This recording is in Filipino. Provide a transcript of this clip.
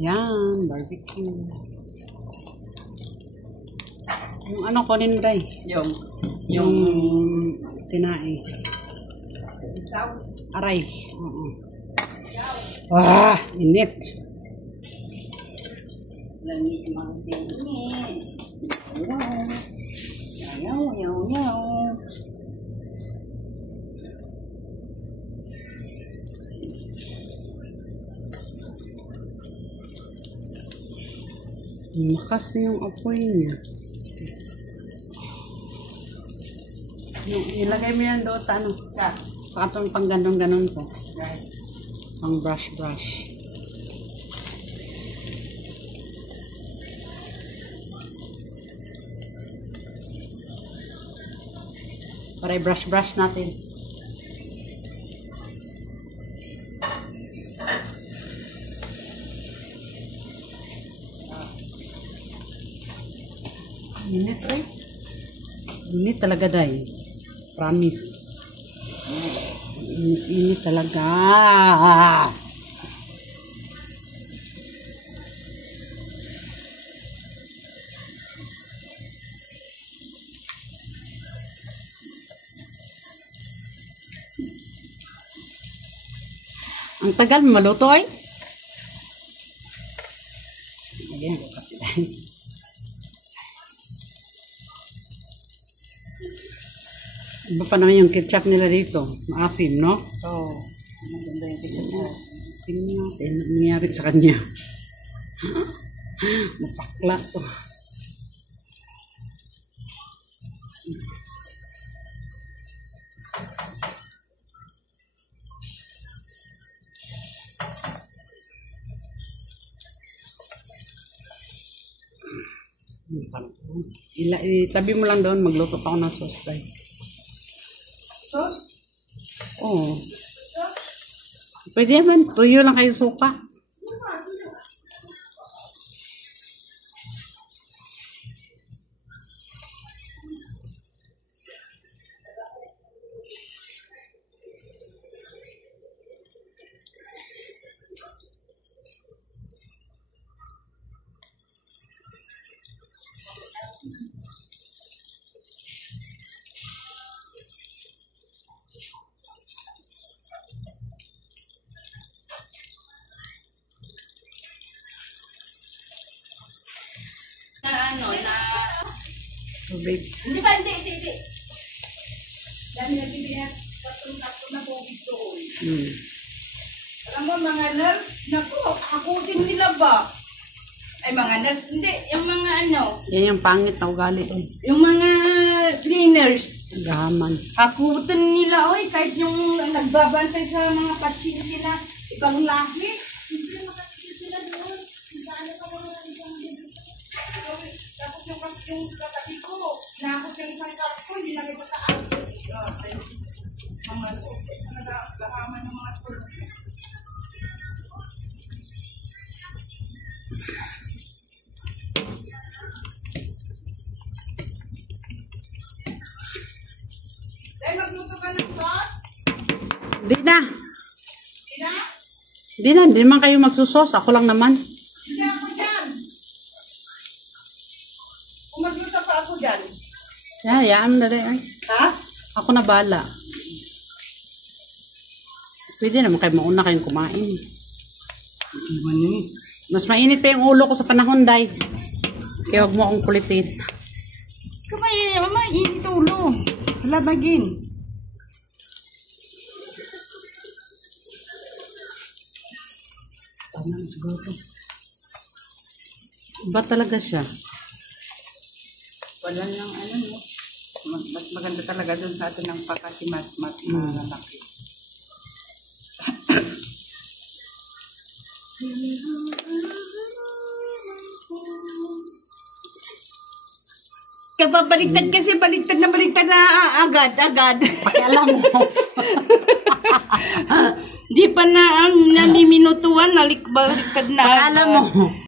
Yan, barbecue. Yung ano kunin mo, Day? Yung tinae. Aray. Init. Lamig mga dinit. Yaw. Makas na yung apoy niya. Ilagay mo yan doon, ano? Sa itong pang ganon ko. Pang brush. Para i-brush natin. Init, right? Init talaga, Day. Promise. Init talaga. Ang tagal maluto ay. Ayan ko kasi. Iba pa naman yung ketchup nila dito. Maasim, no? Oo. Maganda yung ketchup mo. Tingnan natin. Ano nangyari sa kanya? Mapakla to. Itabi mo lang doon, magluto pa ako ng sauce, Day. Sauce? Oo. Pwede naman, tuyo lang kayo suka. Tubig. Hindi ba? Hindi. Dami nagbibigay na tatlo na tubig doon. Alam mo, mga nurse, naku, hakutin nila ba? Ay, mga nurse, hindi. Yung mga ano. Yan yung pangit na ugali doon. Yung mga cleaners. Gahaman. Hakutin nila, oy, kahit yung nagbabantay sa mga pasyente na ibang lahi. Hindi makasigil sila doon. Paano ka mga tapos yung katabi ko, nakakot yung isang kapo, hindi na kita taas. Mga nagahaman ng mga tulog. Dahil magluto ka ng sauce? Di na. Hindi naman kayo magsusos. Ako lang naman. Hindi ako dyan. Kung magluto pa ako dyan. Hayaan mo na rin. Ha? Ako na bala. Pwede naman kayo mauna kayong kumain. Mas mainit pa yung ulo ko sa panahon, Day. Kaya huwag mo akong kulitin. Kamay, mama, init ulo. Labagin. Tama na siguro. Iba talaga siya. Wala nang ano, no? Mas maganda talaga dun sa atin ng pakasimat-mat na lalaki. Kapabaliktad kasi, baliktad na agad. Pakialam mo. Di pa na ang namiminutuan, baliktad na. Pakialam mo.